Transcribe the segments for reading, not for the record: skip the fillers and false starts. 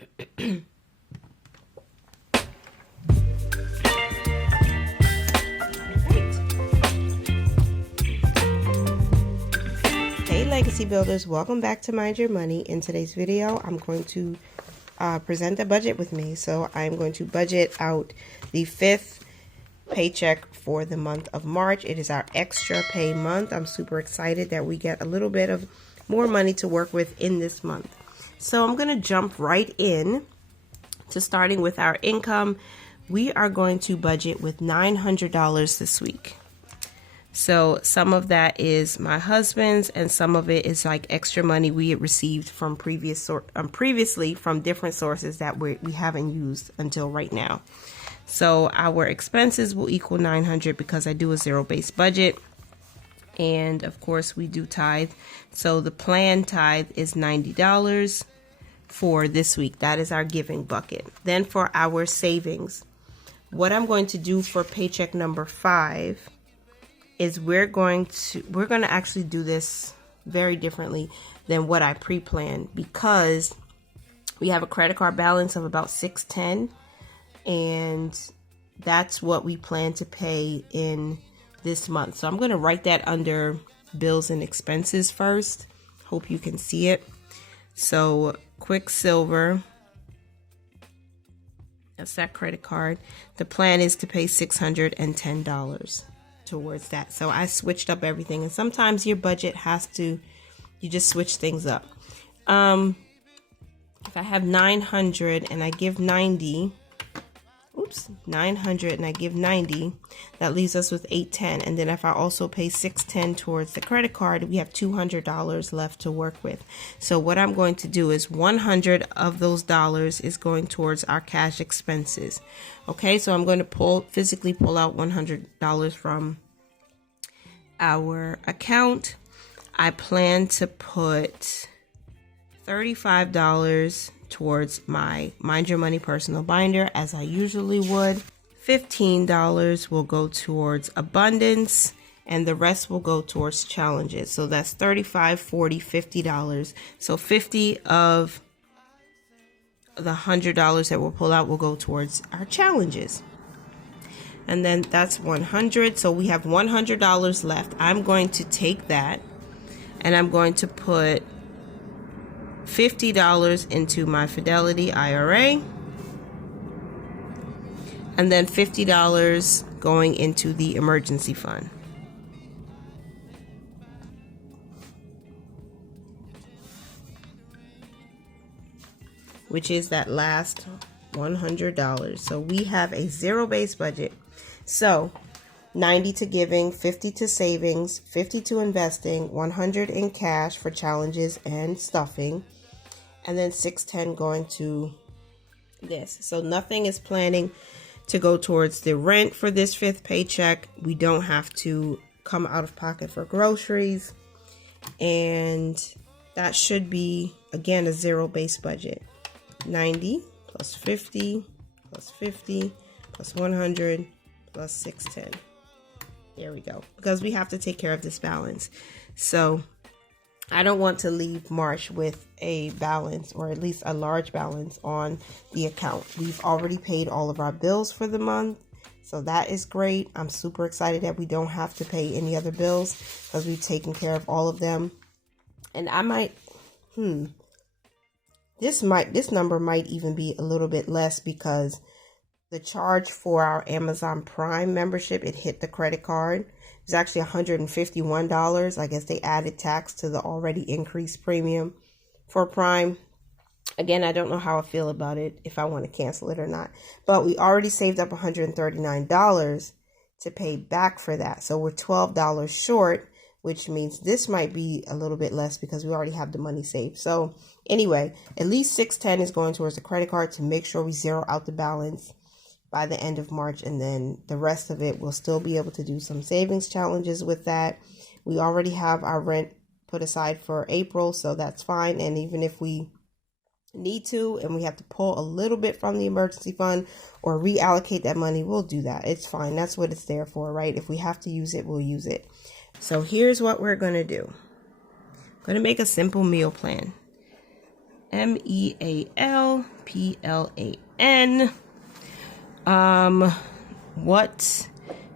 Hey Legacy Builders, welcome back to Mind Your Money. In today's video, I'm going to present a budget with me. So I'm going to budget out the 5th paycheck for the month of March. It is our extra pay month. I'm super excited that we get a little bit of more money to work with in this month. So I'm going to jump right in to starting with our income. We are going to budget with $900 this week. So some of that is my husband's and some of it is like extra money we had received from previously from different sources that we haven't used until right now. So our expenses will equal $900 because I do a zero-based budget. And of course we do tithe. So the planned tithe is $90 for this week. That is our giving bucket. Then for our savings, what I'm going to do for paycheck number 5 is we're going to actually do this very differently than what I pre-planned, because we have a credit card balance of about $610, and that's what we plan to pay in this month. So I'm going to write that under bills and expenses first. Hope you can see it. So Quicksilver, that's that credit card. The plan is to pay $610 towards that. So I switched up everything, and sometimes your budget you just switch things up. If I have 900 and I give 90, 900 and I give 90, that leaves us with 810. And then if I also pay 610 towards the credit card, we have $200 left to work with. So what I'm going to do is 100 of those dollars is going towards our cash expenses. Okay, so I'm going to physically pull out $100 from our account. I plan to put $35 towards my Mind Your Money personal binder, as I usually would. $15 will go towards abundance, and the rest will go towards challenges. So that's $35, $40, $50. So 50 of the $100 that we'll pull out will go towards our challenges. And then that's 100. So we have $100 left. I'm going to take that and I'm going to put $50 into my Fidelity IRA, and then $50 going into the emergency fund. Which is that last $100. So we have a zero-based budget. So 90 to giving, 50 to savings, 50 to investing, 100 in cash for challenges and stuffing, and then 610 going to this. So nothing is planning to go towards the rent for this 5th paycheck. We don't have to come out of pocket for groceries, and that should be, again, a zero-based budget. 90 plus 50 plus 50 plus 100 plus 610. There we go. Because we have to take care of this balance. So I don't want to leave March with a balance, or at least a large balance on the account. We've already paid all of our bills for the month, so that is great. I'm super excited that we don't have to pay any other bills because we've taken care of all of them. And I might, this number might even be a little bit less, because the charge for our Amazon Prime membership, it hit the credit card. It's actually $151. I guess they added tax to the already increased premium for Prime. Again, I don't know how I feel about it, if I want to cancel it or not. But we already saved up $139 to pay back for that. So we're $12 short, which means this might be a little bit less because we already have the money saved. So anyway, at least $610 is going towards the credit card to make sure we zero out the balance by the end of March, and then the rest of it we'll still be able to do some savings challenges with that. We already have our rent put aside for April, so that's fine. And even if we need to and we have to pull a little bit from the emergency fund or reallocate that money, we'll do that. It's fine. That's what it's there for, right? If we have to use it, we'll use it. So here's what we're going to do. I'm going to make a simple meal plan. mealplan. What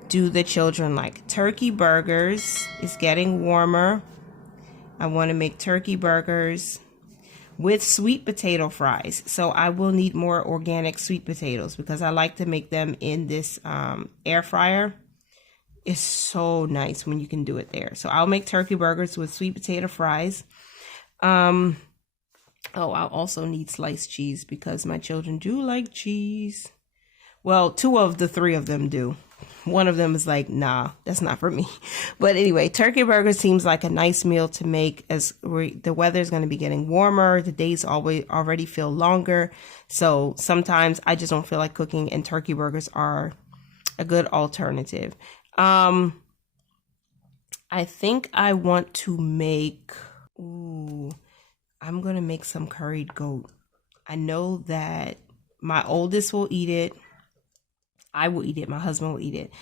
do the children like? Turkey burgers. It's getting warmer. I want to make turkey burgers with sweet potato fries. So I will need more organic sweet potatoes because I like to make them in this air fryer. It's so nice when you can do it there. So I'll make turkey burgers with sweet potato fries. Oh, I'll also need sliced cheese because my children do like cheese. Well, 2 of the 3 of them do. One of them is like, nah, that's not for me. But anyway, turkey burger seems like a nice meal to make as the weather is going to be getting warmer. The days already feel longer. So sometimes I just don't feel like cooking, and turkey burgers are a good alternative. I think I want to make, I'm going to make some curried goat. I know that my oldest will eat it. I will eat it. My husband will eat it.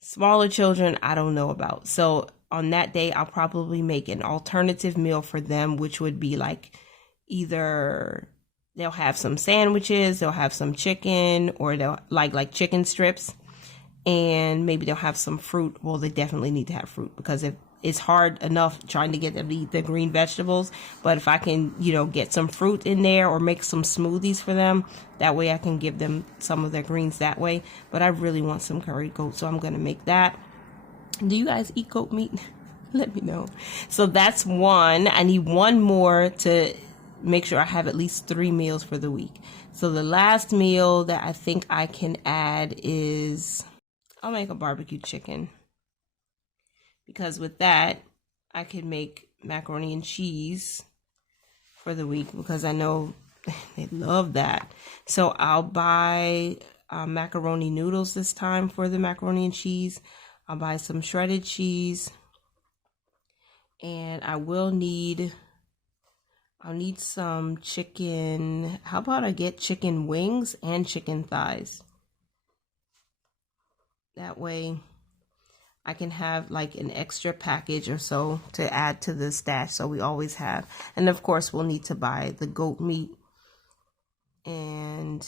Smaller children, I don't know about. So on that day, I'll probably make an alternative meal for them, which would be like either they'll have some sandwiches, they'll have some chicken, or they'll like chicken strips. And maybe they'll have some fruit. Well, they definitely need to have fruit because it's hard enough trying to get them to eat the green vegetables. But if I can, get some fruit in there or make some smoothies for them, that way I can give them some of their greens that way. But I really want some curried goat, so I'm going to make that. Do you guys eat goat meat? Let me know. So that's one. I need one more to make sure I have at least 3 meals for the week. So the last meal that I think I can add is, I'll make a barbecue chicken. Because with that, I could make macaroni and cheese for the week because I know they love that. So I'll buy macaroni noodles this time for the macaroni and cheese. I'll buy some shredded cheese. And I'll need some chicken. How about I get chicken wings and chicken thighs? That way I can have like an extra package or so to add to the stash, so we always have. And of course, we'll need to buy the goat meat. And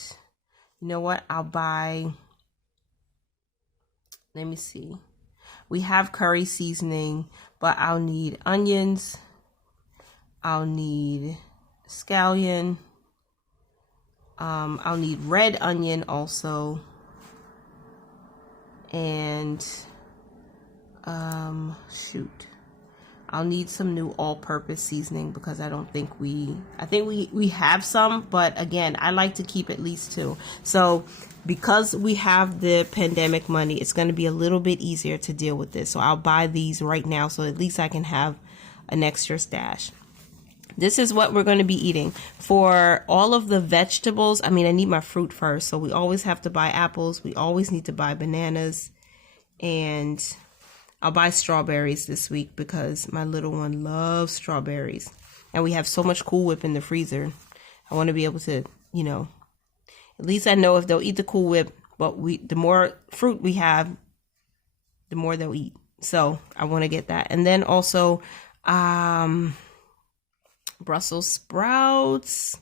you know what? I'll buy, let me see. We have curry seasoning, but I'll need onions. I'll need scallion. I'll need red onion also. And I'll need some new all-purpose seasoning because I think we have some, but again, I like to keep at least 2. So because we have the pandemic money, it's going to be a little bit easier to deal with this. So I'll buy these right now so at least I can have an extra stash. This is what we're going to be eating. For all of the vegetables, I need my fruit first. So we always have to buy apples. We always need to buy bananas. And I'll buy strawberries this week because my little one loves strawberries. And we have so much Cool Whip in the freezer. I want to be able to, at least I know if they'll eat the Cool Whip. But the more fruit we have, the more they'll eat. So I want to get that. And then also, Brussels sprouts,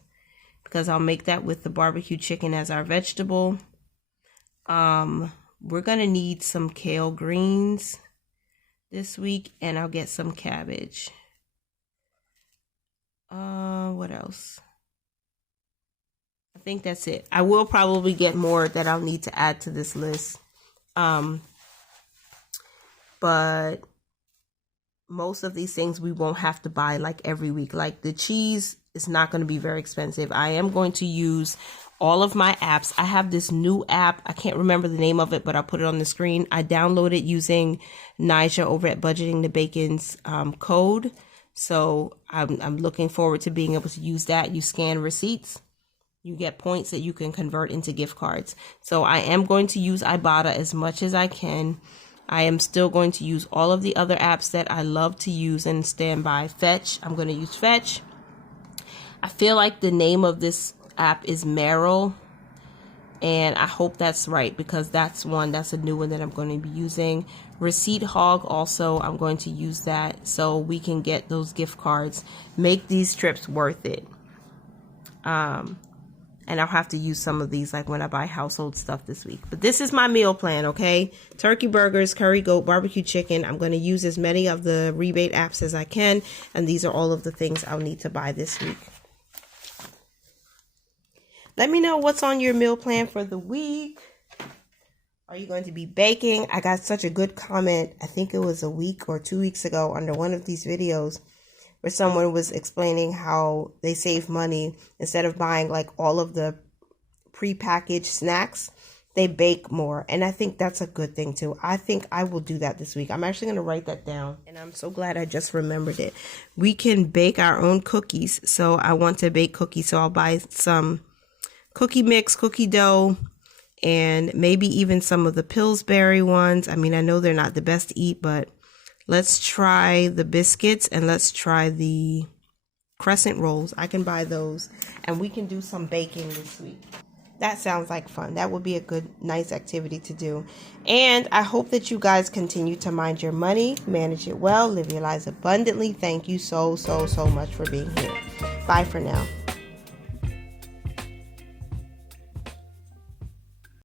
because I'll make that with the barbecue chicken as our vegetable. We're going to need some kale greens this week, and I'll get some cabbage. What else? I think that's it. I will probably get more that I'll need to add to this list. But most of these things we won't have to buy like every week. Like the cheese is not going to be very expensive. I am going to use all of my apps. I have this new app. I can't remember the name of it, but I'll put it on the screen. I downloaded using Nisha over at Budgeting the Bacon's code. So I'm looking forward to being able to use that. You scan receipts, you get points that you can convert into gift cards. So I am going to use Ibotta as much as I can. I am still going to use all of the other apps that I love to use and stand by. Fetch, I'm going to use Fetch. I feel like the name of this app is Merrill, and I hope that's right because that's a new one that I'm going to be using. Receipt Hog also, I'm going to use that so we can get those gift cards. Make these trips worth it. And I'll have to use some of these like when I buy household stuff this week. But this is my meal plan, okay? Turkey burgers, curry goat, barbecue chicken. I'm going to use as many of the rebate apps as I can. And these are all of the things I'll need to buy this week. Let me know what's on your meal plan for the week. Are you going to be baking? I got such a good comment, I think it was a week or 2 weeks ago under one of these videos, where someone was explaining how they save money. Instead of buying like all of the prepackaged snacks, they bake more. And I think that's a good thing too. I think I will do that this week. I'm actually going to write that down. And I'm so glad I just remembered it. We can bake our own cookies. So I want to bake cookies. So I'll buy some cookie mix, cookie dough, and maybe even some of the Pillsbury ones. I mean, I know they're not the best to eat, but let's try the biscuits and let's try the crescent rolls. I can buy those and we can do some baking this week. That sounds like fun. That would be a good, nice activity to do. And I hope that you guys continue to mind your money, manage it well, live your lives abundantly. Thank you so much for being here. Bye for now.